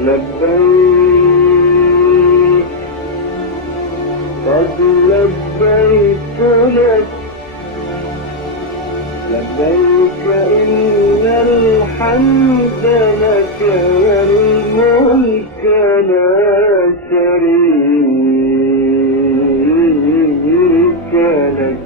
لبيك قد لبيت لك لبيك إن الحمد لك والملك لا شريك لك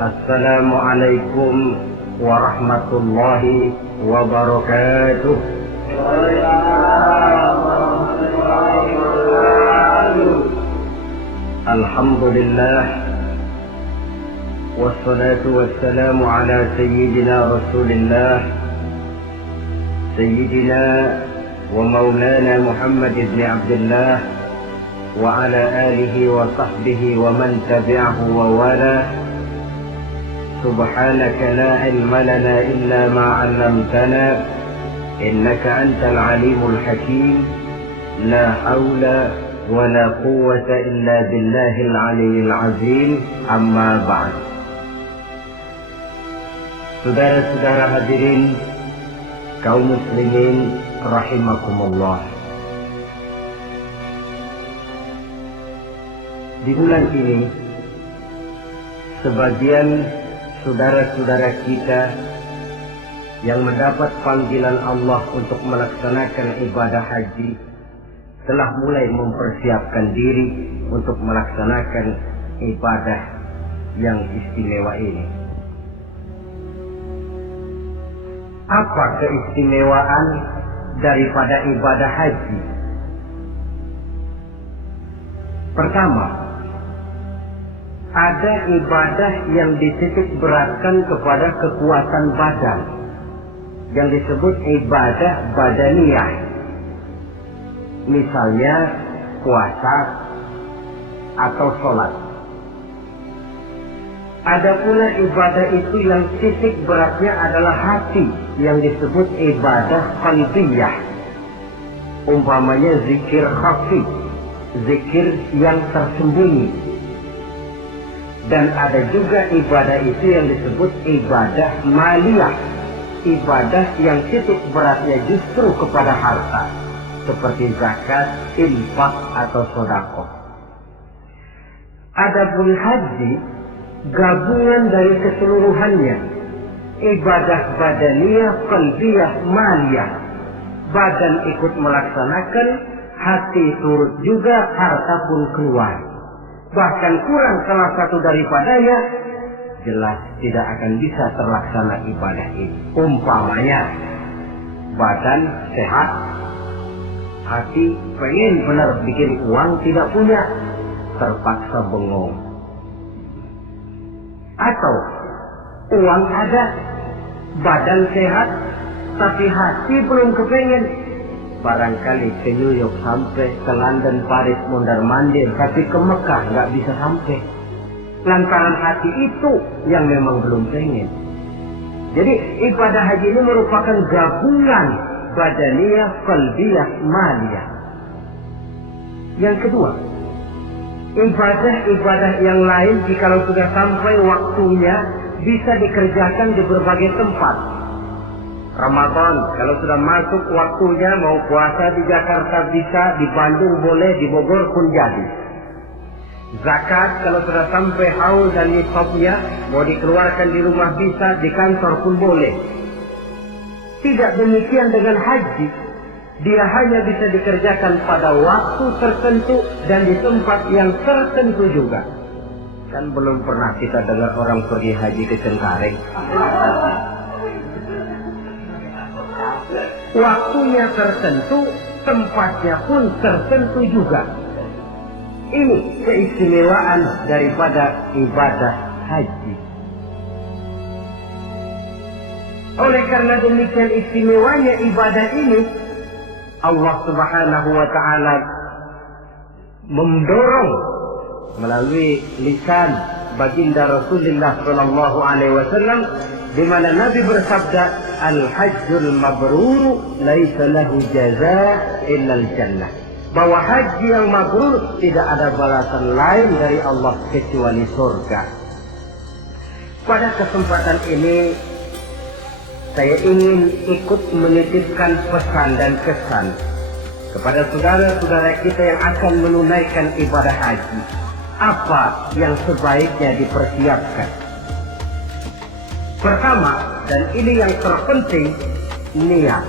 Assalamualaikum warahmatullahi wabarakatuh. Alhamdulillah wassalatu wassalamu ala sayyidina Rasulillah sayyidina wa maulana Muhammad ibn Abdullah wa ala alihi wa sahbihi wa man tabi'ahu wa wala. سبحانك لا علم لنا إلا ما علمتنا إنك أنت العليم الحكيم لا حول ولا قوة إلا بالله العلي العظيم أما بعد. Saudara-saudara hadirin kaum muslimin rahimakumullah. Di bulan ini sebagian saudara-saudara kita yang mendapat panggilan Allah untuk melaksanakan ibadah haji telah mulai mempersiapkan diri untuk melaksanakan ibadah yang istimewa ini. Apa keistimewaan daripada ibadah haji? Pertama, ada ibadah yang dititik beratkan kepada kekuatan badan yang disebut ibadah badaniyah. Misalnya puasa atau sholat. Ada pula ibadah itu yang titik beratnya adalah hati yang disebut ibadah qalbiyah. Umpamanya zikir khafi, zikir yang tersembunyi. Dan ada juga ibadah itu yang disebut ibadah maliyah, ibadah yang titik beratnya justru kepada harta, seperti zakat, infak atau sedekah. Adapun haji, gabungan dari keseluruhannya, ibadah badaniyah, qalbiyah, maliyah. Badan ikut melaksanakan, hati turut juga, harta pun keluar. Bahkan kurang salah satu daripadanya, jelas tidak akan bisa terlaksana ibadah ini. Umpamanya, badan sehat, hati pengen benar bikin uang tidak punya, terpaksa bengong. Atau uang ada, badan sehat, tapi hati belum kepengen. Barangkali ke New York sampai, ke London, Paris, mondar-mandir, tapi ke Mekah nggak bisa sampai. Lantaran hati itu yang memang belum pengen. Jadi ibadah haji ini merupakan gabungan badaniyah, qalbiyah, maliyah. Yang kedua, ibadah-ibadah yang lain jikalau sudah sampai waktunya bisa dikerjakan di berbagai tempat. Ramadan, kalau sudah masuk waktunya mau puasa di Jakarta bisa, di Bandung boleh, di Bogor pun jadi. Zakat, kalau sudah sampai haul dan nisabnya, mau dikeluarkan di rumah bisa, di kantor pun boleh. Tidak demikian dengan haji. Dia hanya bisa dikerjakan pada waktu tertentu dan di tempat yang tertentu juga. Kan belum pernah kita dengar orang pergi haji ke Cengkareng. Waktunya tertentu, tempatnya pun tertentu juga. Ini keistimewaan daripada ibadah haji. Oleh karena demikian istimewanya ibadah ini, Allah Subhanahu wa ta'ala mendorong melalui lisan baginda Rasulullah Shallallahu Alaihi Wasallam, di mana Nabi bersabda, al-hajjul mabrur laisa lahu jazaa illal jannah, bahwa haji yang mabrur tidak ada balasan lain dari Allah kecuali surga. Pada kesempatan ini saya ingin ikut menitipkan pesan dan kesan kepada saudara-saudara kita yang akan menunaikan ibadah haji. Apa yang sebaiknya dipersiapkan? Pertama, dan ini yang terpenting, niat.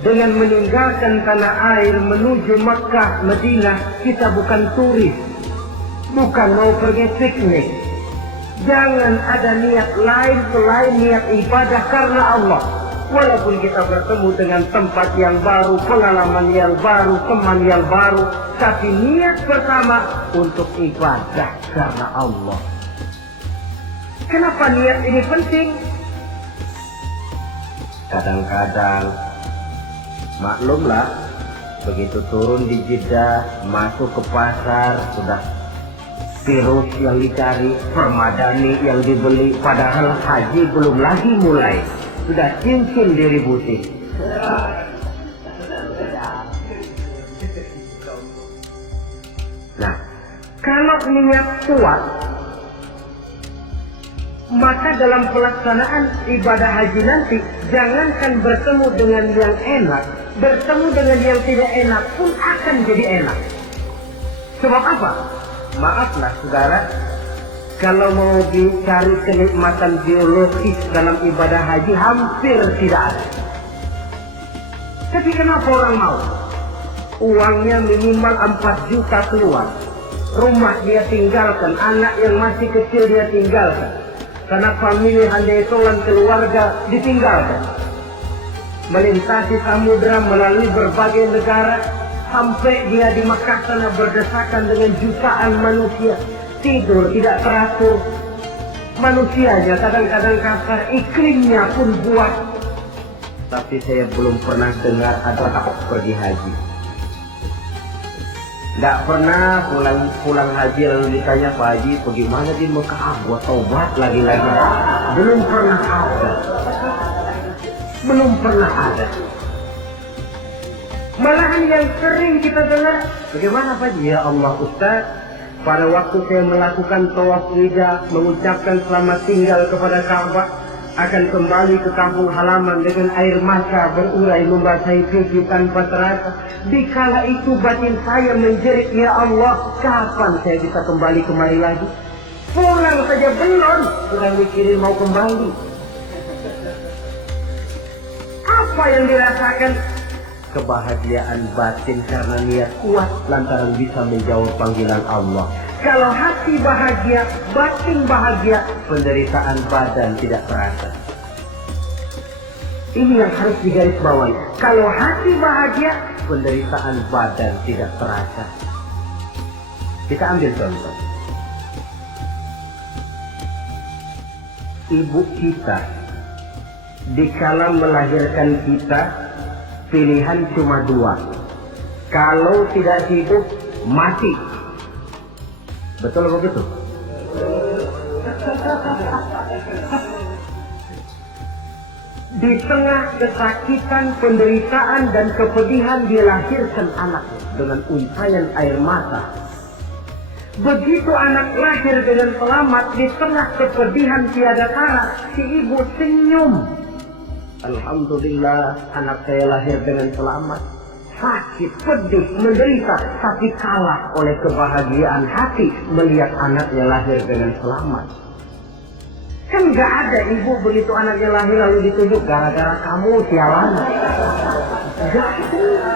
Dengan meninggalkan tanah air menuju Makkah, Madinah, kita bukan turis, bukan mau pergi piknik. Jangan ada niat lain selain niat ibadah karena Allah. Walaupun kita bertemu dengan tempat yang baru, pengalaman yang baru, teman yang baru, tapi niat pertama untuk ibadah karena Allah. Kenapa niat ini penting? Kadang-kadang, maklumlah, begitu turun di Jeddah, masuk ke pasar, sudah virus yang dicari, permadani yang dibeli, padahal haji belum lagi mulai. Sudah cincin diributi. Nah, kalau niat kuat, maka dalam pelaksanaan ibadah haji nanti, jangankan bertemu dengan yang enak, bertemu dengan yang tidak enak pun akan jadi enak. Sebab apa? Maaflah saudara, kalau mau dicari kenikmatan biologis dalam ibadah haji hampir tidak ada. Tapi kenapa orang mau? Uangnya minimal 4 juta keluar. Rumah dia tinggalkan, anak yang masih kecil dia tinggalkan. Karena famili handai tolan keluarga ditinggalkan. Melintasi samudra melalui berbagai negara, sampai dia di Makkah sana berdesakan dengan jutaan manusia. Tidur tidak teratur, manusianya kadang-kadang kasar, iklimnya pun buat. Tapi saya belum pernah dengar ada pergi haji. Tidak pernah pulang haji lalu ditanya, Pak Haji bagaimana di Mekah, buat taubat lagi-lagi. Belum pernah ada. Belum pernah ada. Malahan yang sering kita dengar, bagaimana Pak Haji? Ya Allah Ustaz, pada waktu saya melakukan tawaf wida, mengucapkan selamat tinggal kepada Ka'bah, akan kembali ke kampung halaman dengan air mata berurai membasahi pipi tanpa terasa. Dikala itu batin saya menjerit, ya Allah, kapan saya bisa kembali kemari lagi? Pulang saja belum, sudah mikirin mau kembali. Apa yang dirasakan? Kebahagiaan batin karena niat kuat lantaran bisa menjawab panggilan Allah. Kalau hati bahagia, batin bahagia, penderitaan badan tidak terasa. Ini yang harus digarisbawahi. Kalau hati bahagia, penderitaan badan tidak terasa. Kita ambil contoh. Ibu kita, dikala melahirkan kita, pilihan cuma 2. Kalau tidak hidup, mati. Betul apa betul? Di tengah kesakitan, penderitaan, dan kepedihan dilahirkan anaknya dengan untayan air mata. Begitu anak lahir dengan selamat, di tengah kepedihan tiada tara, si ibu senyum. Alhamdulillah, anak saya lahir dengan selamat. Sakit, pedih, menderita, tapi kalah oleh kebahagiaan hati melihat anaknya lahir dengan selamat. Kan gak ada ibu begitu anaknya lahir lalu ditunjuk, gara-gara kamu sialan. Gak ada.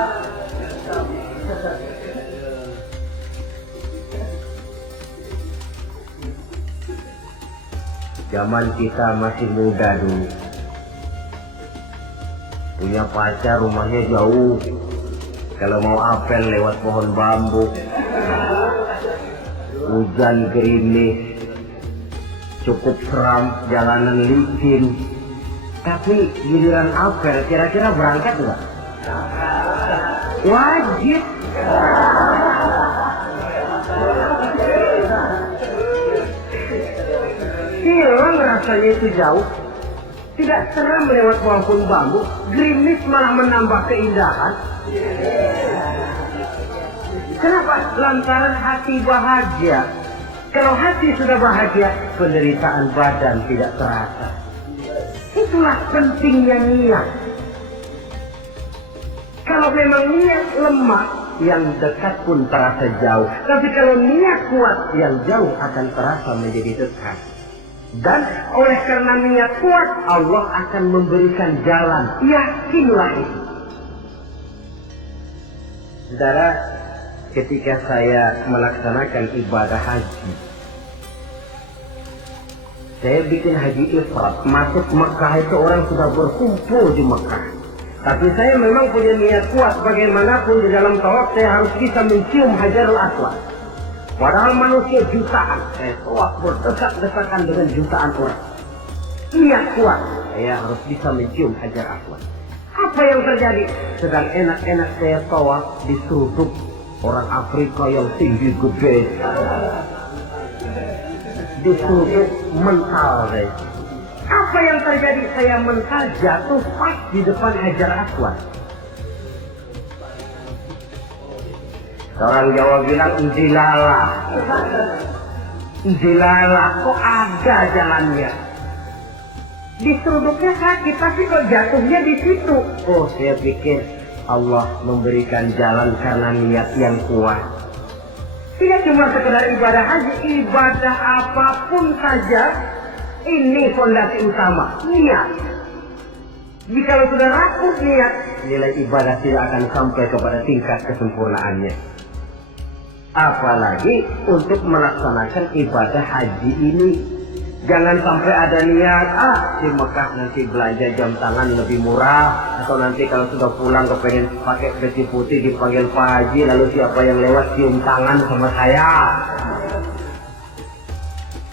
Zaman kita masih muda dulu, punya pacar rumahnya jauh. Kalau mau apel lewat pohon bambu, hujan gerimis, cukup seram, jalanan licin. Tapi giliran apel, kira-kira berangkat nggak? Wajib. rasanya itu jauh. Tidak seram lewat walaupun bambu, gerimis malah menambah keindahan. Kenapa? Lantaran hati bahagia. Kalau hati sudah bahagia, penderitaan badan tidak terasa. Itulah pentingnya niat. Kalau memang niat lemah, yang dekat pun terasa jauh. Tapi kalau niat kuat, yang jauh akan terasa menjadi dekat. Dan oleh karena niat kuat, Allah akan memberikan jalan. Yakinlah itu. Saudara, ketika saya melaksanakan ibadah haji, saya bikin haji ifrat. Masuk Mekah itu orang sudah berkumpul di Mekah. Tapi saya memang punya niat kuat. Bagaimanapun di dalam tawaf saya harus bisa mencium Hajarul Aswad. Padahal manusia jutaan. Saya tawaf berdesak-desakan dengan jutaan orang. Niat kuat. Saya harus bisa mencium Hajar Aswad. Apa yang terjadi? Sedang enak-enak saya tawaf diseruduk orang Afrika yang tinggi gede. Diseruduk mental deh. Apa yang terjadi? Saya mental jatuh pas di depan Hajar Aswad. Orang Jawa bilang njilala. Njilala, kok ada jalannya? Diseruduknya sakit, tapi kok jatuhnya di situ? Oh, saya pikir Allah memberikan jalan karena niat yang kuat. Tidak cuma sekedar ibadah haji, ibadah apapun saja. Ini fondasi utama, niat. Jika sudah rapuh niat, nilai ibadah tidak akan sampai kepada tingkat kesempurnaannya. Apalagi untuk melaksanakan ibadah haji ini. Jangan sampai ada niat, di Mekah nanti belanja jam tangan lebih murah. Atau nanti kalau sudah pulang kepengen pakai peci putih dipanggil Pak Haji, lalu siapa yang lewat cium tangan sama saya.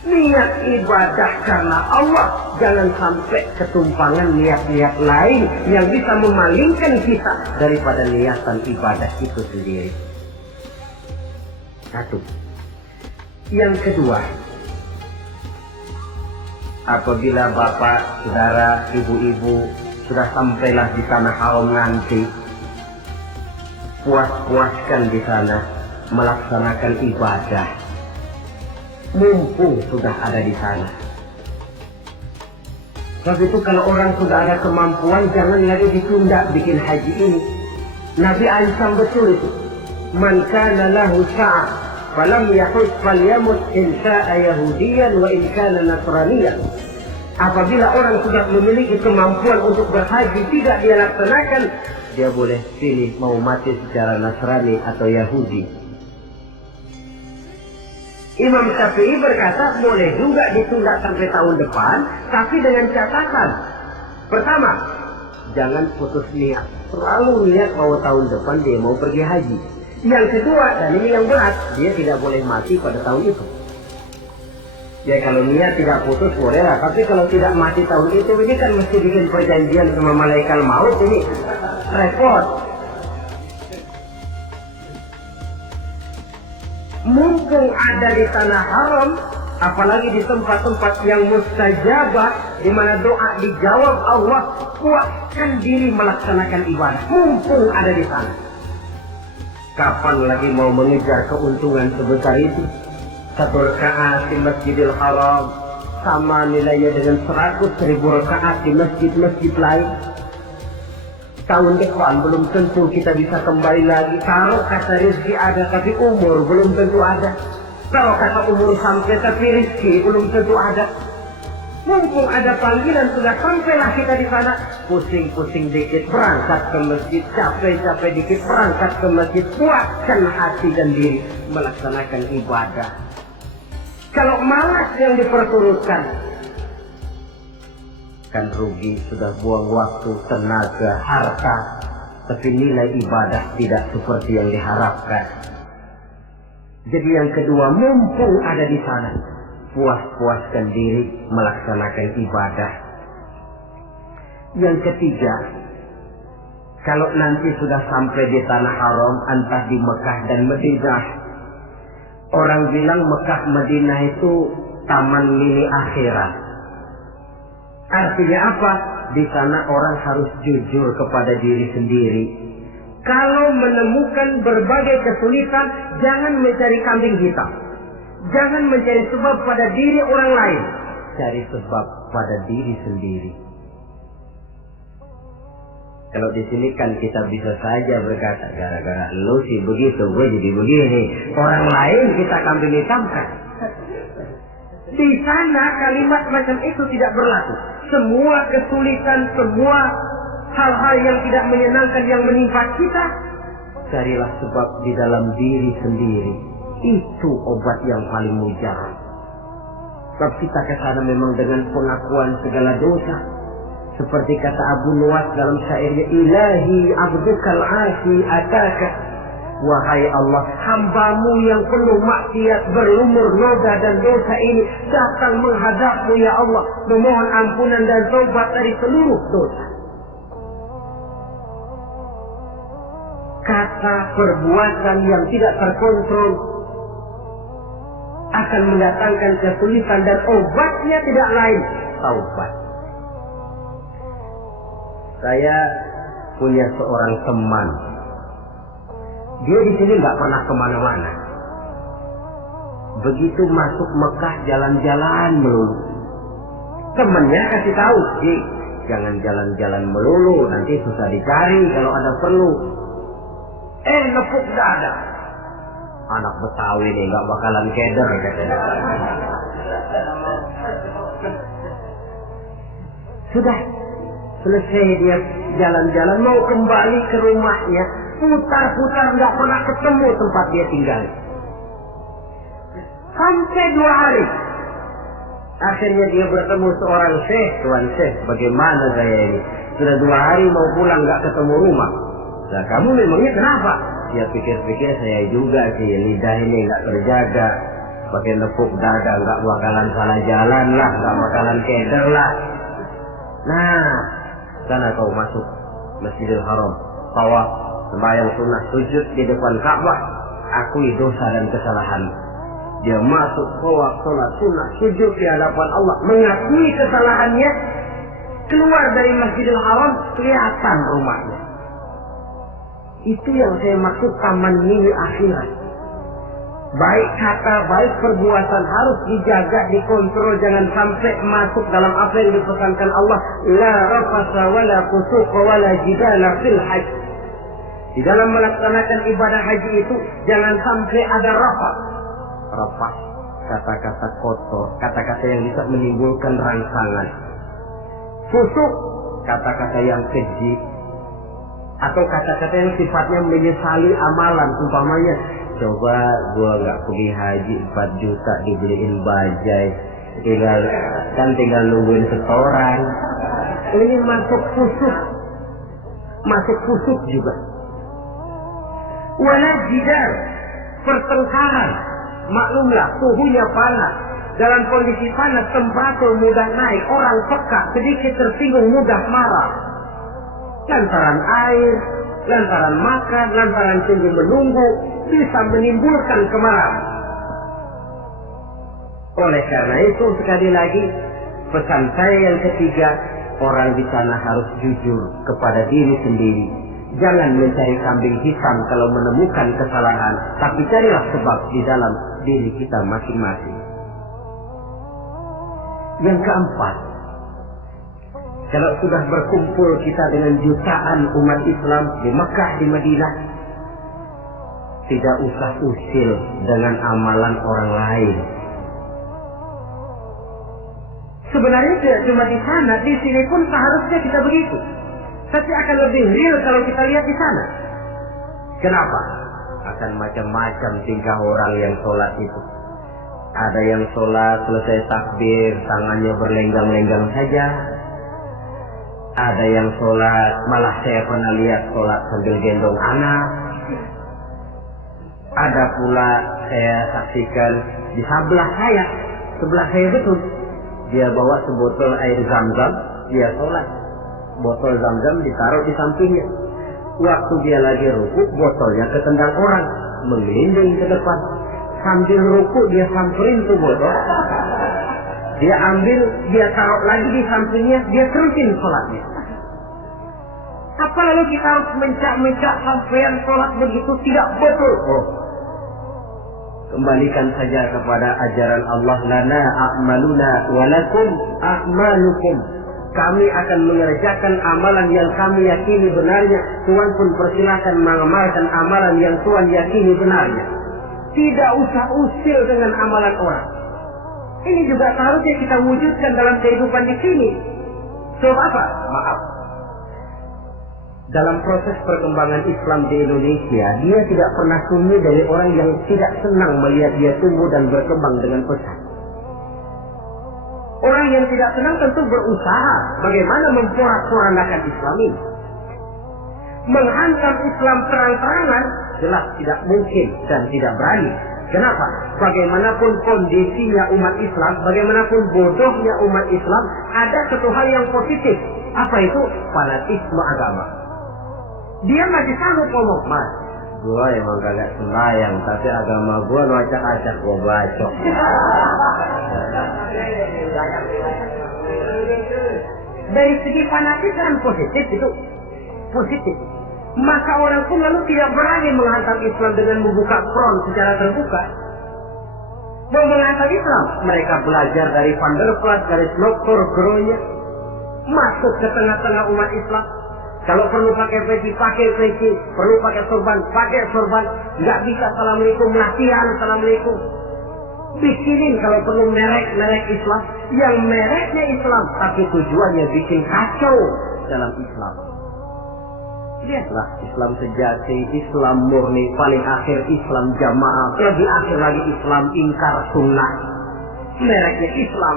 Niat ibadah karena Allah. Jangan sampai ketumpangan niat-niat lain yang bisa memalingkan kita daripada niatan ibadah itu sendiri. Satu. Yang kedua, apabila bapak, saudara, ibu-ibu sudah sampailah di tanah haram nanti, puas-puaskan di sana melaksanakan ibadah. Mumpung sudah ada di sana. Sebab itu kalau orang sudah ada kemampuan, jangan lagi ditunda bikin haji ini. Nabi Aisyah betul itu. Man kana lahu sa'ah falam yahus falyamut in sha'a yahudiyan wa in kana nasraniyan. Apabila orang sudah memiliki kemampuan untuk berhaji tidak dia laksanakan, dia boleh pilih mau mati secara Nasrani atau Yahudi. Imam Syafi'i berkata boleh juga ditunda sampai tahun depan, tapi dengan catatan. Pertama, jangan putus niat. Selalu niat mau tahun depan dia mau pergi haji. Yang kedua, dan ini yang berat, dia tidak boleh mati pada tahun itu. Ya kalau niat tidak putus boleh lah, tapi kalau tidak mati tahun itu, ini kan mesti bikin perjanjian sama malaikat maut, ini repot. Mumpung ada di tanah haram, apalagi di tempat-tempat yang mustajabah, di mana doa dijawab Allah, kuatkan diri melaksanakan ibadah. Mumpung ada di sana. Kapan lagi mau mengejar keuntungan sebesar itu? 1 rakaat di Masjidil Haram sama nilainya dengan 100.000 rakaat di masjid-masjid lain. Tahun depan belum tentu kita bisa kembali lagi. Kalau kata rezeki ada tapi umur belum tentu ada. Kalau kata umur sampai tapi rezeki belum tentu ada. Mumpung ada panggilan sudah sampailah kita di sana. Pusing-pusing dikit berangkat ke masjid, capek-capek dikit berangkat ke masjid. Kuatkan hati dan diri melaksanakan ibadah. Kalau malas yang diperturutkan, kan rugi, sudah buang waktu, tenaga, harta, tapi nilai ibadah tidak seperti yang diharapkan. Jadi yang kedua, mumpung ada di sana, puas-puaskan diri melaksanakan ibadah. Yang ketiga, kalau nanti sudah sampai di tanah haram, entah di Mekah dan Madinah, orang bilang Mekah Madinah itu taman mini akhirat. Artinya apa? Di sana orang harus jujur kepada diri sendiri. Kalau menemukan berbagai kesulitan, jangan mencari kambing hitam. Jangan mencari sebab pada diri orang lain. Cari sebab pada diri sendiri. Kalau di sini kan kita bisa saja berkata, gara-gara lu sih begitu, gue jadi begini. Orang lain kita kambing hitamkan. Di sana kalimat macam itu tidak berlaku. Semua kesulitan, semua hal-hal yang tidak menyenangkan yang menimpa kita, carilah sebab di dalam diri sendiri. Itu obat yang paling mujarab. Sebab kita ke sana memang dengan pengakuan segala dosa. Seperti kata Abu Nuwas dalam syairnya, Ilahi abdukal asi ataka. Wahai Allah, hambamu yang penuh maksiat, berlumur noda dan dosa ini datang menghadapmu ya Allah, memohon ampunan dan taubat dari seluruh dosa. Kata perbuatan yang tidak terkontrol akan mendatangkan kesulitan dan obatnya tidak lain taubat. Saya punya seorang teman. Dia di sini nggak pernah kemana-mana. Begitu masuk Mekah jalan-jalan melulu. Temennya kasih tahu, jangan jalan-jalan melulu, nanti susah dicari kalau ada perlu. Nepuk dada. Anak Betawi nih nggak bakalan keder katanya. Sudah selesai dia jalan-jalan mau kembali ke rumahnya, putar-putar nggak pernah ketemu tempat dia tinggal. Sampai 2 hari. Akhirnya dia bertemu seorang syekh. Tuan syekh, bagaimana saya ini? Sudah 2 hari mau pulang nggak ketemu rumah. Nah, kamu memangnya kenapa? Dia pikir-pikir, saya juga sih, lidah ini nggak terjaga. Pakai nepuk dada nggak bakalan salah jalan lah, nggak bakalan keder lah. Nah, sana kau masuk Masjidil Haram, tawaf, sembahyang sunnah, sujud di depan Ka'bah, akui dosa dan kesalahan. Dia masuk tawaf, sholat sunnah, sujud di hadapan Allah, mengakui kesalahannya, keluar dari Masjidil Haram, kelihatan rumahnya. Itu yang saya maksud taman mini akhirat. Baik kata, baik perbuatan harus dijaga, dikontrol, jangan sampai masuk dalam apa yang dipesankan Allah. La rafasa wala fusuqa wala jidala fil hajj. Di dalam melaksanakan ibadah haji itu jangan sampai ada rafas. Rafas, kata-kata kotor, kata-kata yang bisa menimbulkan rangsangan. Fusuk, kata-kata yang keji, atau kata-kata yang sifatnya menyesali amalan. Umpamanya, coba gua nggak pergi haji 4 juta dibeliin bajai, tinggal nungguin setoran. Ini masuk fusuk juga. Wala jidal, pertengkaran. Maklumlah suhunya panas. Dalam kondisi panas temperatur mudah naik, orang peka, sedikit tersinggung mudah marah. Lantaran air, lantaran makan, lantaran tunggu menunggu, bisa menimbulkan kemarahan. Oleh karena itu, sekali lagi, pesan saya yang ketiga, orang di sana harus jujur kepada diri sendiri. Jangan mencari kambing hitam kalau menemukan kesalahan, tapi carilah sebab di dalam diri kita masing-masing. Yang keempat, kalau sudah berkumpul kita dengan jutaan umat Islam di Mekah, di Madinah, tidak usah usil dengan amalan orang lain. Sebenarnya tidak cuma di sana, di sini pun seharusnya kita begitu. Tapi akan lebih real kalau kita lihat di sana. Kenapa? Akan macam-macam tingkah orang yang sholat itu. Ada yang sholat selesai takbir, tangannya berlenggang-lenggang saja. Ada yang sholat, malah saya pernah lihat sholat sambil gendong anak. Ada pula saya saksikan di sebelah saya betul. Dia bawa sebotol air zam-zam, dia sholat. Botol zam-zam ditaruh di sampingnya. Waktu dia lagi rukuk, botolnya ketendang orang, melindung ke depan. Sambil rukuk dia samperin tuh botol. Dia ambil, dia taruh lagi di sampingnya, dia terusin sholatnya. Apa lalu kita harus mencak-mencak sampean sholat begitu? Tidak betul. Oh, kembalikan saja kepada ajaran Allah. Lana a'maluna walakum a'malukum. Kami akan mengerjakan amalan yang kami yakini benarnya. Tuhan pun persilahkan mengamalkan amalan yang Tuhan yakini benarnya. Tidak usah usil dengan amalan orang. Ini juga seharusnya kita wujudkan dalam kehidupan di sini. Sebab apa? Maaf. Dalam proses perkembangan Islam di Indonesia, dia tidak pernah sunyi dari orang yang tidak senang melihat dia tumbuh dan berkembang dengan pesat. Orang yang tidak senang tentu berusaha bagaimana memporak-porandakan Islam ini. Menghantam Islam terang-terangan jelas tidak mungkin dan tidak berani. Kenapa? Bagaimanapun kondisinya umat Islam, bagaimanapun bodohnya umat Islam, ada satu hal yang positif. Apa itu? Fanatisme agama. Dia masih sanggup ngomong, Mas, gua emang kagak sembahyang, tapi agama gua ngacak-acak, gua bacok. Dari segi fanatisme positif itu positif. Maka orang pun lalu tidak berani menghantam Islam dengan membuka front secara terbuka. Mau menghantam Islam, mereka belajar dari Van der Plas, dari Dr. Groye, masuk ke tengah-tengah umat Islam. Kalau perlu pakai peci, pakai peci. Perlu pakai sorban, pakai sorban. Nggak bisa assalamualaikum, latihan assalamualaikum. Bikinin kalau perlu merek Islam. Yang mereknya Islam, tapi tujuannya bikin kacau dalam Islam. Lihatlah Islam sejati, Islam murni, paling akhir Islam jamaah, lebih akhir lagi Islam ingkar sunnah. Mereknya Islam.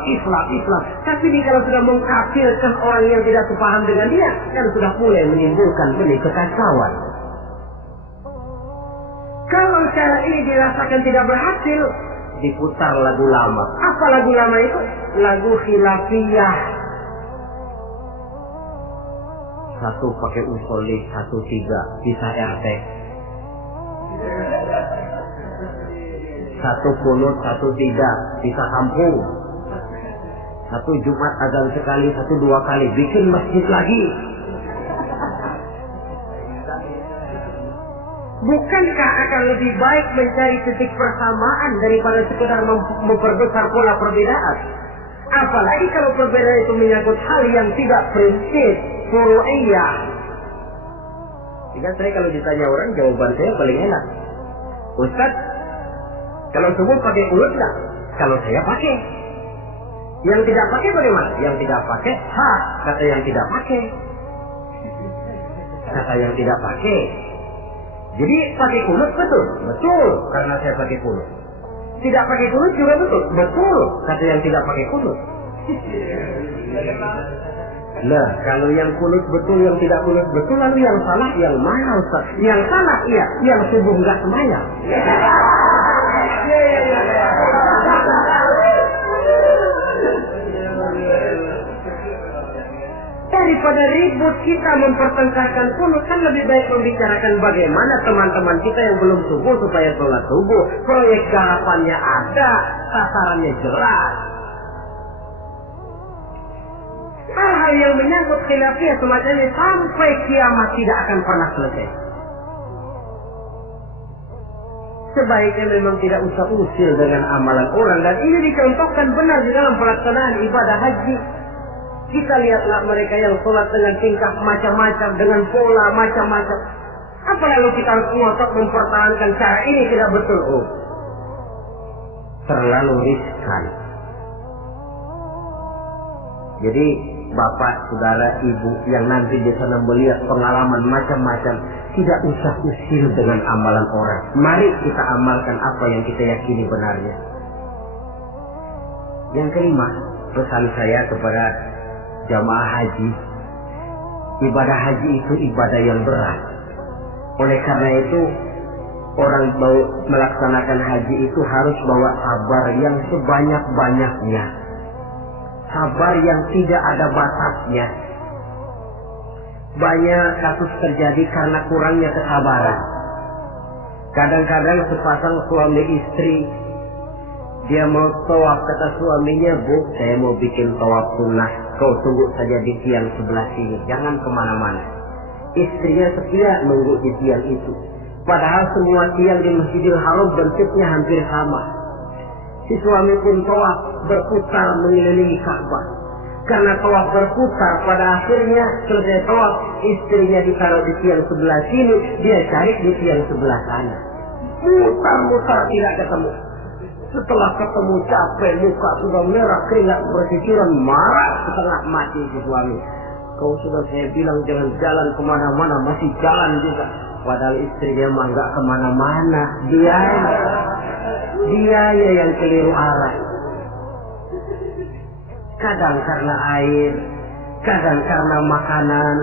Tapi dia kalau sudah mengkafirkan orang yang tidak sepaham dengan dia, kan sudah mulai menimbulkan benih kekacauan. Kalau cara ini dirasakan tidak berhasil, diputar lagu lama. Apa lagu lama itu? Lagu khilafiyah. Satu pakai usolik, 1-3 bisa RT. Satu kunut, 1-3 bisa kampung. Satu Jumat azan sekali, 1-2 kali bikin masjid lagi. Bukankah akan lebih baik mencari titik persamaan daripada sekedar memperbesar pola perbedaan? Apalagi kalau perbedaan itu menyangkut hal yang tidak prinsip, furu'iyah. Jika saya kalau ditanya orang, jawaban saya paling enak. Ustaz, kalau subuh pakai ulut enggak? Kalau saya pakai. Yang tidak pakai bagaimana? Yang tidak pakai, kata yang tidak pakai. Kata yang tidak pakai. Jadi pakai kunut betul? Betul, karena saya pakai kunut. Tidak pakai kunut juga betul? Betul, kata yang tidak pakai kunut. Nah, kalau yang kunut betul, yang tidak kunut betul, lalu yang salah yang mana Ustaz? Yang salah iya, yang subuh enggak sembahyang. Daripada ribut kita mempertengkarkan kunut, kan lebih baik membicarakan bagaimana teman-teman kita yang belum subuh supaya sholat subuh. Proyek garapannya ada, sasarannya jelas. Hal-hal yang menyangkut khilafiyah semacam ini sampai kiamat tidak akan pernah selesai. Sebaiknya memang tidak usah usil dengan amalan orang, dan ini dicontohkan benar di dalam pelaksanaan ibadah haji. Kita lihatlah mereka yang sholat dengan tingkah macam-macam, dengan pola macam-macam. Apa lalu kita harus ngotot mempertahankan cara ini tidak betul? Oh, terlalu riskan. Jadi bapak, saudara, ibu yang nanti di sana melihat pengalaman macam-macam, tidak usah usil dengan amalan orang. Mari kita amalkan apa yang kita yakini benarnya. Yang kelima, pesan saya kepada jamaah haji, ibadah haji itu ibadah yang berat. Oleh karena itu, orang melaksanakan haji itu harus bawa sabar yang sebanyak-banyaknya. Sabar yang tidak ada batasnya. Banyak kasus terjadi karena kurangnya kesabaran. Kadang-kadang sepasang suami istri Dia mau tawaf, kata suaminya, "Bu, saya mau bikin tawaf sunnah. Kau tunggu saja di tiang sebelah sini, jangan kemana-mana." Istrinya setia nunggu di tiang itu. Padahal semua tiang di Masjidil Haram bentuknya hampir sama. Si suami pun tawaf berputar mengelilingi Ka'bah. Karena tawaf berputar, pada akhirnya selesai tawaf, istrinya ditaruh di tiang sebelah sini, dia cari di tiang sebelah sana. Mutar-mutar tidak ketemu. Setelah ketemu capek, muka sudah merah, keringat bercucuran, marah setengah mati si suami. "Kau sudah saya bilang jangan jalan kemana-mana, masih jalan juga." Padahal istrinya mah nggak kemana-mana, dia yang keliru arah. Kadang karena air, kadang karena makanan.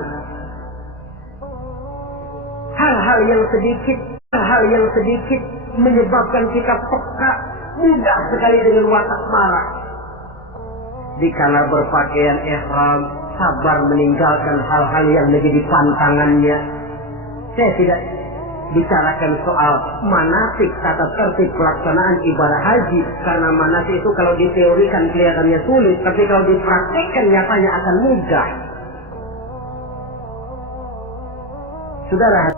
Hal-hal yang sedikit menyebabkan kita peka, mudah sekali dengan watak marah. Dikala berpakaian ihram, sabar meninggalkan hal-hal yang menjadi pantangannya. Saya tidak bicarakan soal manasik, tata tertib pelaksanaan ibadah haji, karena manasik itu kalau diteorikan kelihatannya sulit, tapi kalau dipraktikkan nyatanya akan mudah. Saudara,